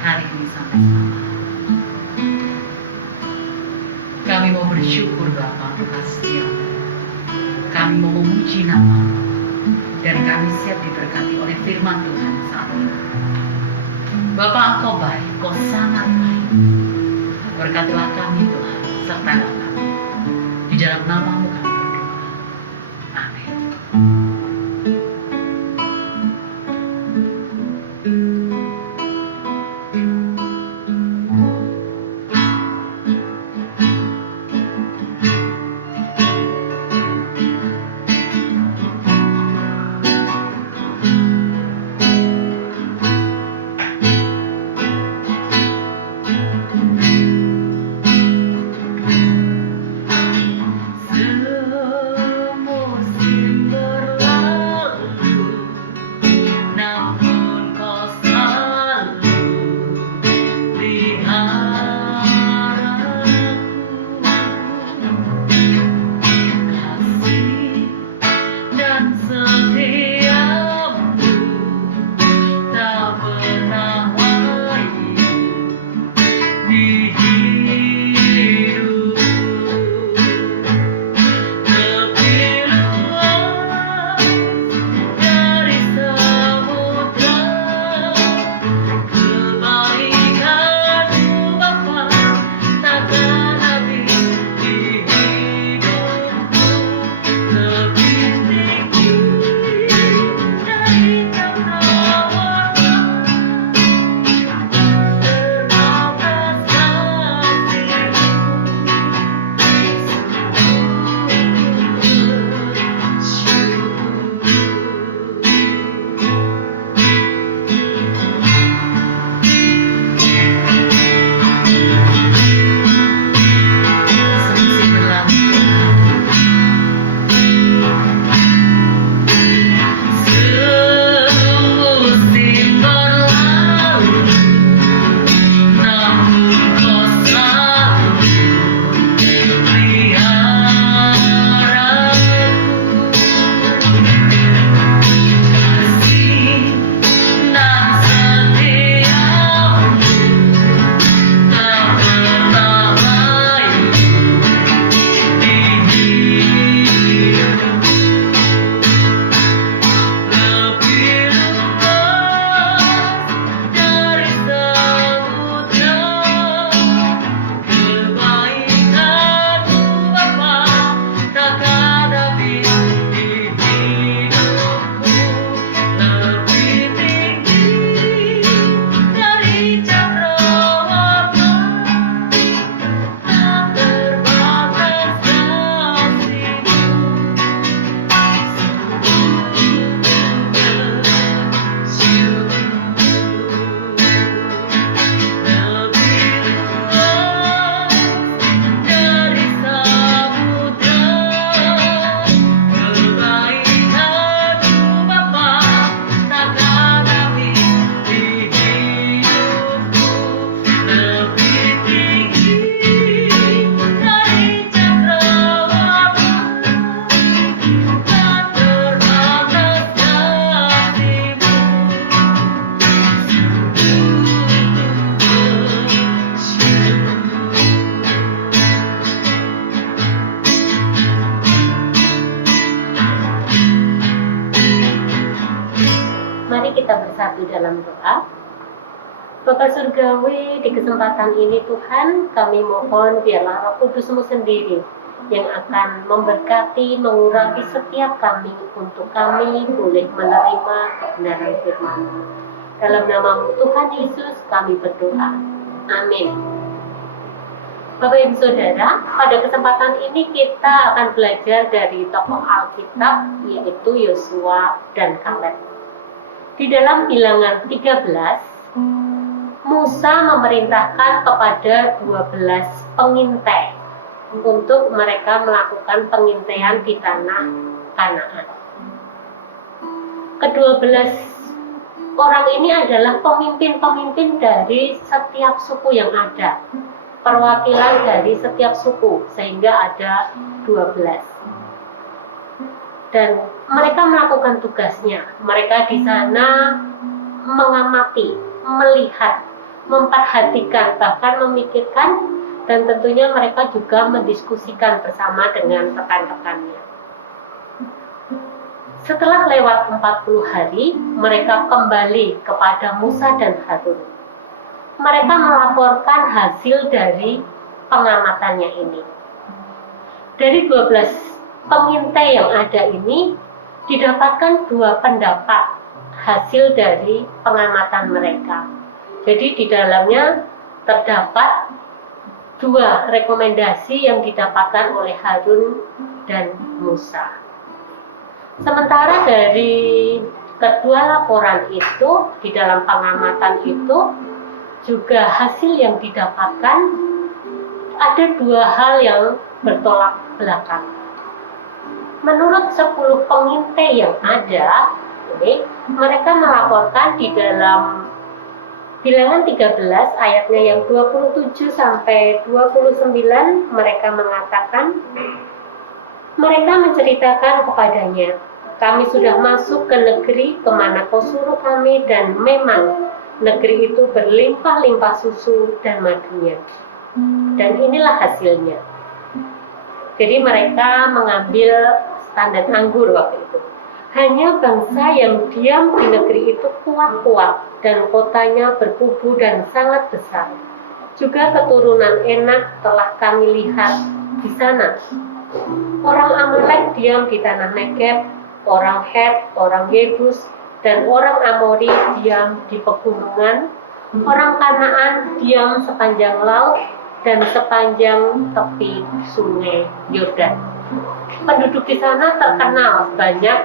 hari ini sampai selamanya. Kami mau bersyukur Bapa untuk kasih-Mu. Kami mau memuji nama-Mu, dan kami siap diberkati oleh firman Tuhan saat ini. Bapa, Engkau baik, Engkau sangat baik. Berkatilah kami Tuhan, sertalah kami. Di dalam nama-Mu kami berdoa. Amin. Mari kita bersatu dalam doa. Bapa Surgawi, di kesempatan ini Tuhan, kami mohon biarlah Roh Kudus-Mu sendiri yang akan memberkati, mengurapi setiap kami untuk kami boleh menerima kebenaran firman-Mu. Dalam nama-Mu Tuhan Yesus kami berdoa. Amin. Bapak Ibu Saudara, pada kesempatan ini kita akan belajar dari tokoh Alkitab yaitu Yosua dan Kaleb. Di dalam Bilangan 13, Musa memerintahkan kepada 12 pengintai untuk mereka melakukan pengintaian di tanah Kanaan. Ke-12 orang ini adalah pemimpin-pemimpin dari setiap suku yang ada, perwakilan dari setiap suku, sehingga ada 12. Dan mereka melakukan tugasnya. Mereka di sana mengamati, melihat, memperhatikan, bahkan memikirkan, dan tentunya mereka juga mendiskusikan bersama dengan rekan-rekannya. Setelah lewat 40 hari, mereka kembali kepada Musa dan Harun. Mereka melaporkan hasil dari pengamatannya ini. Dari 12 pengintai yang ada ini, didapatkan 2 pendapat hasil dari pengamatan mereka. Jadi di dalamnya terdapat 2 rekomendasi yang didapatkan oleh Harun dan Musa. Sementara dari kedua laporan itu, di dalam pengamatan itu, juga hasil yang didapatkan ada 2 hal yang bertolak belakang. Menurut 10 pengintai yang ada, ini mereka melaporkan di dalam Bilangan 13 ayatnya yang 27 sampai 29, mereka mengatakan, mereka menceritakan kepadanya, kami sudah masuk ke negeri kemana kau suruh kami, dan memang negeri itu berlimpah-limpah susu dan madunya. Dan inilah hasilnya. Jadi mereka mengambil standar anggur waktu itu. Hanya bangsa yang diam di negeri itu kuat-kuat, dan kotanya berkubu dan sangat besar. Juga keturunan Enak telah kami lihat di sana. Orang Amalek diam di tanah Negeb, orang Het, orang Yebus, dan orang Amori diam di pegunungan. Orang Kanaan diam sepanjang laut dan sepanjang tepi sungai Yordan. Penduduk di sana terkenal banyak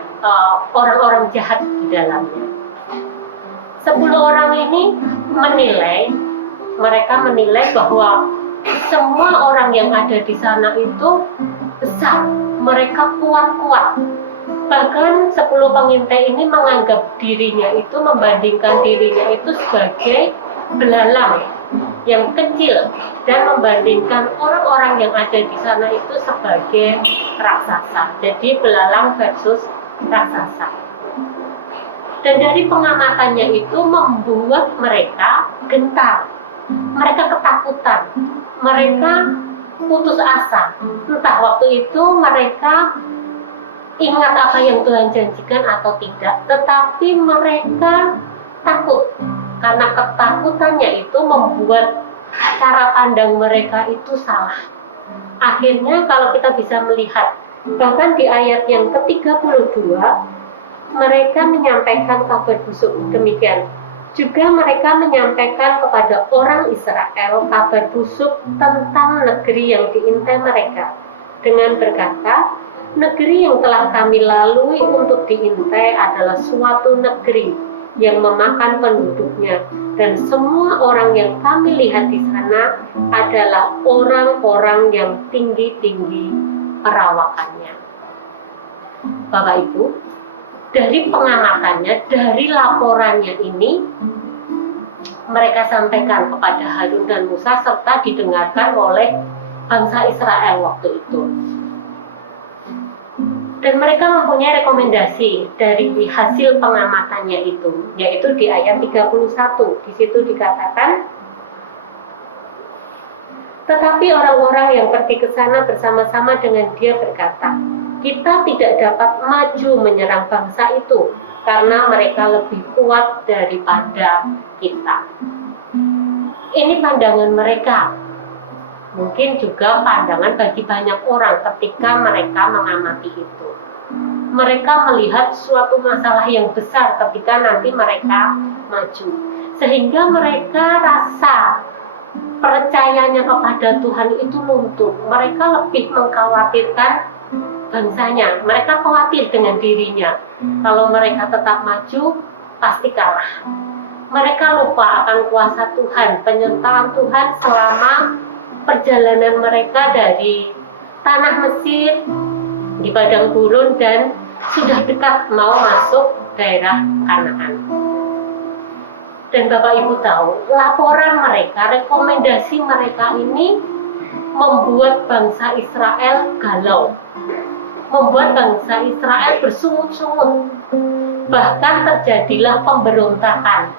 orang-orang jahat di dalamnya. 10 orang ini mereka menilai bahwa semua orang yang ada di sana itu besar, mereka kuat-kuat. Bahkan 10 pengintai ini menganggap dirinya itu, membandingkan dirinya itu sebagai belalang yang kecil, dan membandingkan orang-orang yang ada di sana itu sebagai raksasa. Jadi belalang versus raksasa. Dan dari pengamatannya itu membuat mereka gentar, mereka ketakutan, mereka putus asa. Entah waktu itu mereka ingat apa yang Tuhan janjikan atau tidak, tetapi mereka takut. Karena ketakutannya itu membuat cara pandang mereka itu salah. Akhirnya kalau kita bisa melihat, bahkan di ayat yang ke-32, mereka menyampaikan kabar busuk demikian. Juga mereka menyampaikan kepada orang Israel kabar busuk tentang negeri yang diintai mereka, dengan berkata, negeri yang telah kami lalui untuk diintai adalah suatu negeri yang memakan penduduknya, dan semua orang yang kami lihat di sana adalah orang-orang yang tinggi-tinggi perawakannya. Bapak Ibu, dari pengamatannya, dari laporannya ini, mereka sampaikan kepada Harun dan Musa serta didengarkan oleh bangsa Israel waktu itu. Dan mereka mempunyai rekomendasi dari hasil pengamatannya itu, yaitu di ayat 31. Di situ dikatakan, tetapi orang-orang yang pergi ke sana bersama-sama dengan dia berkata, kita tidak dapat maju menyerang bangsa itu, karena mereka lebih kuat daripada kita. Ini pandangan mereka. Mungkin juga pandangan bagi banyak orang ketika mereka mengamati itu. Mereka melihat suatu masalah yang besar ketika nanti mereka maju. Sehingga mereka rasa percayanya kepada Tuhan itu luntur. Mereka lebih mengkhawatirkan bangsanya. Mereka khawatir dengan dirinya. Kalau mereka tetap maju, pasti kalah. Mereka lupa akan kuasa Tuhan, penyertaan Tuhan selama perjalanan mereka dari tanah Mesir di padang gurun dan sudah dekat mau masuk daerah Kanaan. Dan Bapak Ibu tahu, laporan mereka, rekomendasi mereka ini membuat bangsa Israel galau, membuat bangsa Israel bersungut-sungut. Bahkan terjadilah pemberontakan.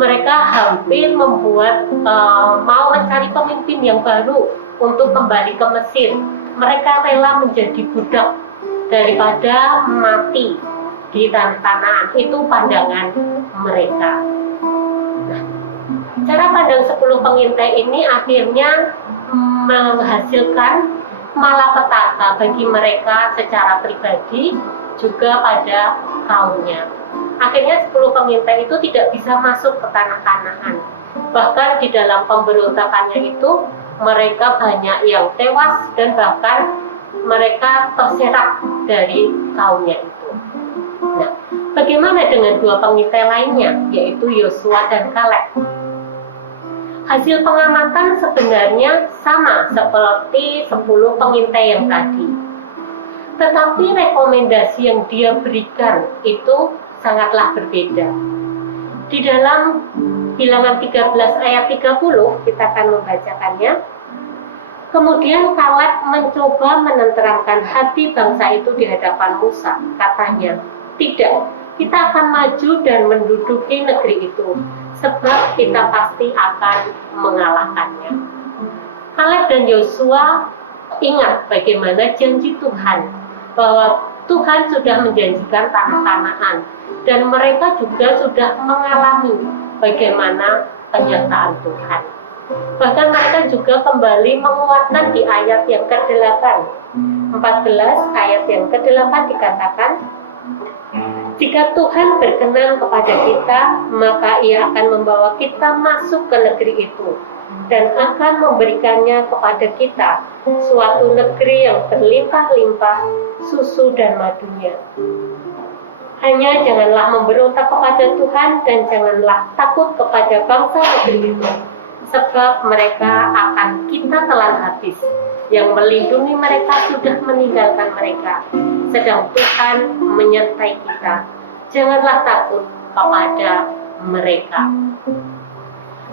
Mereka hampir membuat mau mencari pemimpin yang baru untuk kembali ke Mesir. Mereka rela menjadi budak daripada mati di tanah Kanaan. Itu pandangan mereka. Nah, cara pandang 10 pengintai ini akhirnya menghasilkan malapetaka bagi mereka secara pribadi, juga pada kaumnya. Akhirnya 10 pengintai itu tidak bisa masuk ke tanah Kanaan. Bahkan di dalam pemberontakannya itu mereka banyak yang tewas dan bahkan mereka terserak dari kaumnya itu. Nah, bagaimana dengan 2 pengintai lainnya, yaitu Yosua dan Kaleb? Hasil pengamatan sebenarnya sama seperti 10 pengintai yang tadi. Tetapi rekomendasi yang dia berikan itu sangatlah berbeda. Di dalam Bilangan 13 ayat 30, kita akan membacakannya. Kemudian Kaleb mencoba menenteramkan hati bangsa itu di hadapan Musa. Katanya, tidak, kita akan maju dan menduduki negeri itu, sebab kita pasti akan mengalahkannya. Kaleb dan Yosua ingat bagaimana janji Tuhan, bahwa Tuhan sudah menjanjikan tanah Kanaan, dan mereka juga sudah mengalami bagaimana penyertaan Tuhan. Bahkan mereka juga kembali menguatkan di ayat yang ke-8, 14 ayat yang ke-8 dikatakan, jika Tuhan berkenan kepada kita, maka Ia akan membawa kita masuk ke negeri itu dan akan memberikannya kepada kita, suatu negeri yang berlimpah-limpah susu dan madunya. Hanya janganlah memberontak kepada Tuhan dan janganlah takut kepada bangsa negeri itu, sebab mereka akan kita telan habis. Yang melindungi mereka sudah meninggalkan mereka, sedang Tuhan menyertai kita. Janganlah takut kepada mereka.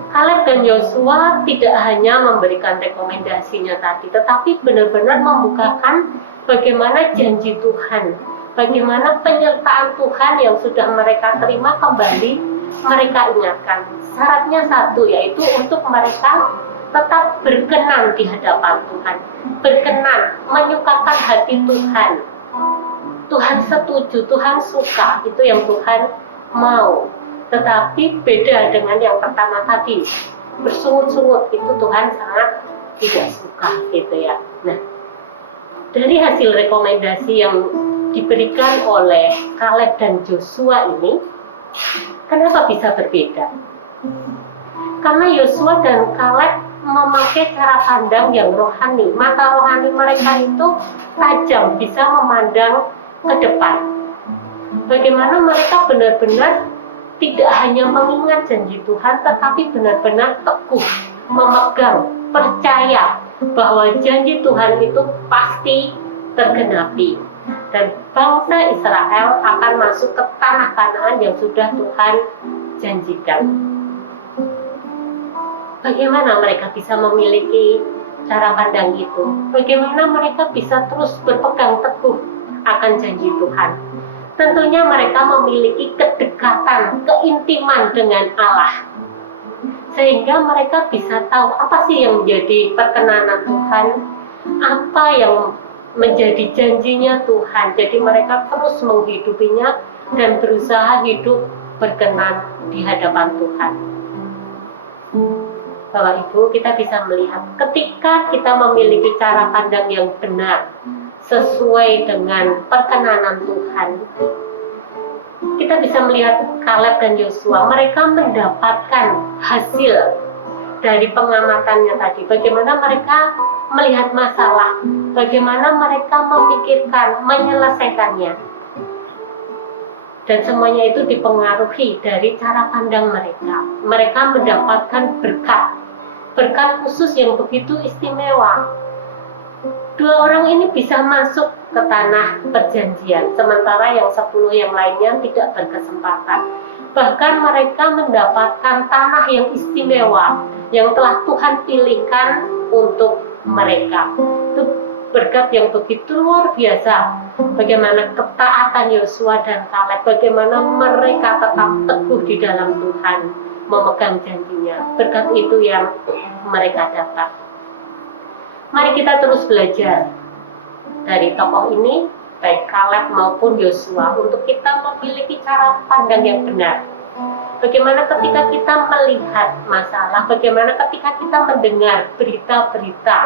Kaleb dan Yosua tidak hanya memberikan rekomendasinya tadi, tetapi benar-benar membukakan bagaimana janji Tuhan, bagaimana penyertaan Tuhan yang sudah mereka terima kembali mereka ingatkan. Syaratnya satu, yaitu untuk mereka tetap berkenan di hadapan Tuhan, berkenan, menyukakan hati Tuhan. Tuhan setuju, Tuhan suka, itu yang Tuhan mau. Tetapi beda dengan yang pertama tadi, bersungut-sungut, itu Tuhan sangat tidak suka gitu ya. Nah, dari hasil rekomendasi yang diberikan oleh Kaleb dan Yosua ini, kenapa bisa berbeda? Karena Yosua dan Kaleb memakai cara pandang yang rohani. Mata rohani mereka itu tajam, bisa memandang ke depan. Bagaimana mereka benar-benar tidak hanya mengingat janji Tuhan, tetapi benar-benar teguh, memegang, percaya bahwa janji Tuhan itu pasti tergenapi. Dan bangsa Israel akan masuk ke tanah Kanaan yang sudah Tuhan janjikan. Bagaimana mereka bisa memiliki cara pandang itu? Bagaimana mereka bisa terus berpegang teguh akan janji Tuhan? Tentunya mereka memiliki kedekatan, keintiman dengan Allah. Sehingga mereka bisa tahu apa sih yang menjadi perkenanan Tuhan, apa yang menjadi janjinya Tuhan. Jadi mereka terus menghidupinya dan berusaha hidup berkenan di hadapan Tuhan. Bapak Ibu, kita bisa melihat ketika kita memiliki cara pandang yang benar sesuai dengan perkenanan Tuhan, kita bisa melihat Kaleb dan Yosua, mereka mendapatkan hasil dari pengamatannya tadi. Bagaimana mereka melihat masalah, bagaimana mereka memikirkan, menyelesaikannya. Dan semuanya itu dipengaruhi dari cara pandang mereka. Mereka mendapatkan berkat khusus yang begitu istimewa. 2 orang ini bisa masuk ke tanah perjanjian, sementara yang 10 yang lainnya tidak berkesempatan. Bahkan mereka mendapatkan tanah yang istimewa, yang telah Tuhan pilihkan untuk mereka. Itu berkat yang begitu luar biasa. Bagaimana ketaatan Yosua dan Kaleb, bagaimana mereka tetap teguh di dalam Tuhan, memegang janjinya. Berkat itu yang mereka dapat. Mari kita terus belajar dari tokoh ini, baik Kaleb maupun Yosua, untuk kita memiliki cara pandang yang benar. Bagaimana ketika kita melihat masalah, bagaimana ketika kita mendengar berita-berita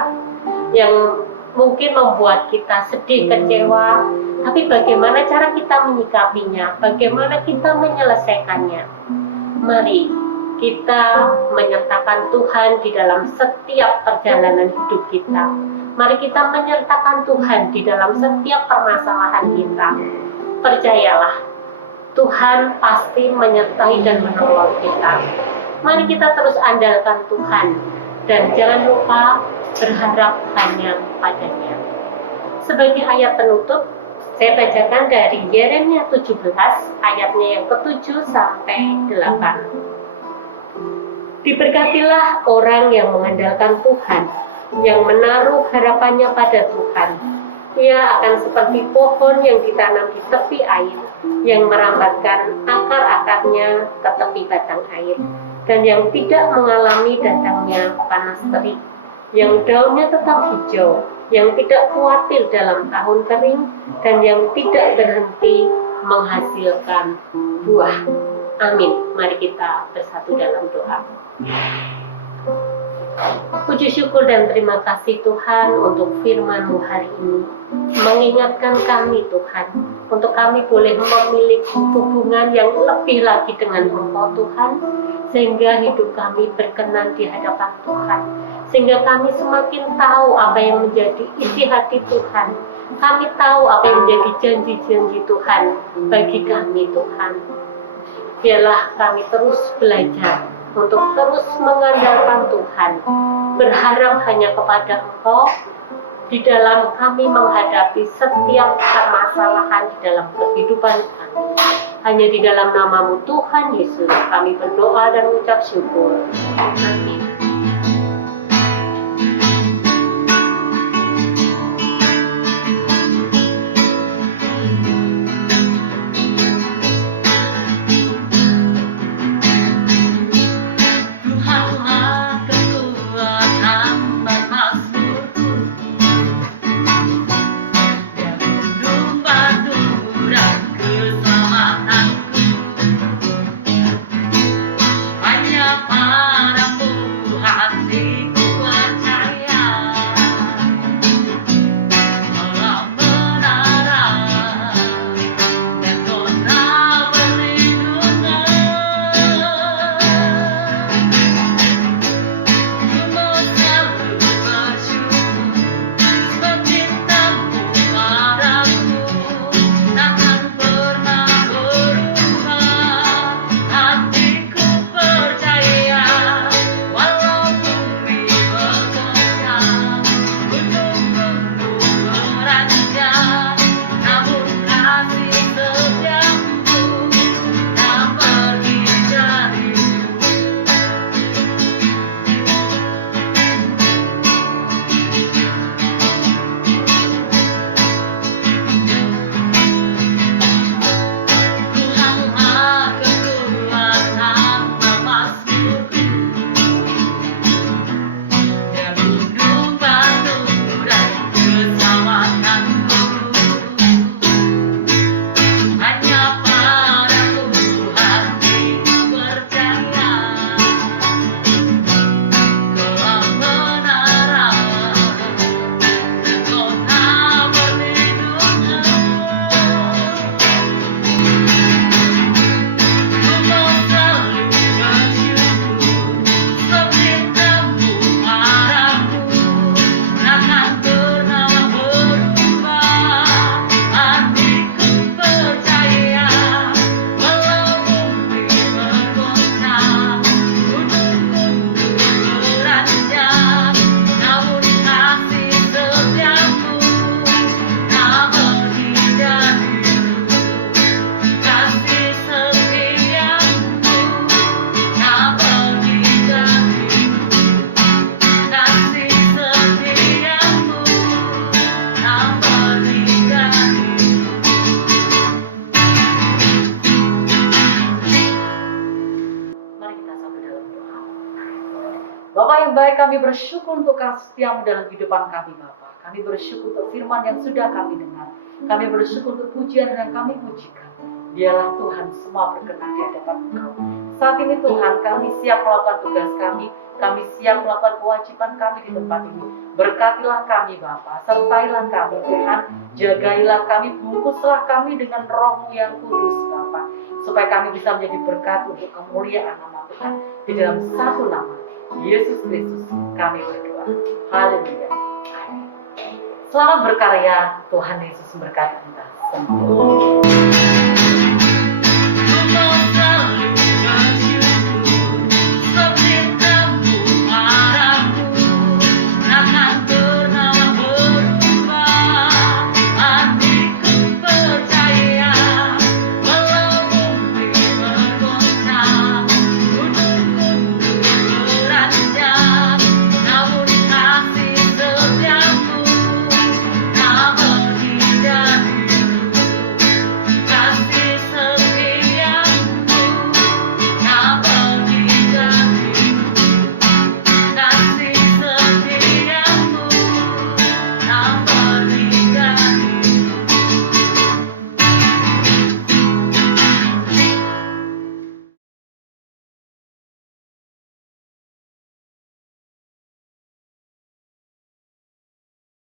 yang mungkin membuat kita sedih, kecewa, tapi bagaimana cara kita menyikapinya, bagaimana kita menyelesaikannya. Mari kita menyertakan Tuhan di dalam setiap perjalanan hidup kita. Mari kita menyertakan Tuhan di dalam setiap permasalahan kita. Percayalah, Tuhan pasti menyertai dan menolong kita. Mari kita terus andalkan Tuhan dan jangan lupa berharap hanya padanya. Sebagai ayat penutup, saya bacakan dari Yeremia 17 ayatnya yang ke-7 sampai 8. Diberkatilah orang yang mengandalkan Tuhan, yang menaruh harapannya pada Tuhan. Ia akan seperti pohon yang ditanam di tepi air, yang merambatkan akar-akarnya ke tepi batang air, dan yang tidak mengalami datangnya panas terik, yang daunnya tetap hijau, yang tidak khawatir dalam tahun kering, dan yang tidak berhenti menghasilkan buah. Amin. Mari kita bersatu dalam doa. Puji syukur dan terima kasih Tuhan untuk firman-Mu hari ini. Mengingatkan kami Tuhan, untuk kami boleh memiliki hubungan yang lebih lagi dengan Engkau Tuhan, sehingga hidup kami berkenan di hadapan Tuhan. Sehingga kami semakin tahu apa yang menjadi isi hati Tuhan. Kami tahu apa yang menjadi janji-janji Tuhan bagi kami Tuhan. Biarlah kami terus belajar untuk terus mengandalkan Tuhan, berharap hanya kepada Engkau di dalam kami menghadapi setiap permasalahan di dalam kehidupan kami. Hanya di dalam nama-Mu Tuhan Yesus kami berdoa dan mengucap syukur. Amin. Hanya padamu Bapak yang baik, kami bersyukur untuk kasih setiamu dalam kehidupan kami, Bapak. Kami bersyukur untuk firman yang sudah kami dengar. Kami bersyukur untuk pujian yang kami pujikan. Dialah Tuhan, semua berkenan di hadapan Engkau. Saat ini Tuhan, kami siap melakukan tugas kami siap melakukan kewajiban kami di tempat ini. Berkatilah kami Bapa, sertailah kami Tuhan, jagailah kami, bungkuslah kami dengan Roh-Mu yang kudus Bapa, supaya kami bisa menjadi berkat untuk kemuliaan nama Tuhan. Di dalam satu nama, Yesus Kristus, kami berdoa. Haleluya. Amin. Selamat berkarya, Tuhan Yesus memberkati kita semua.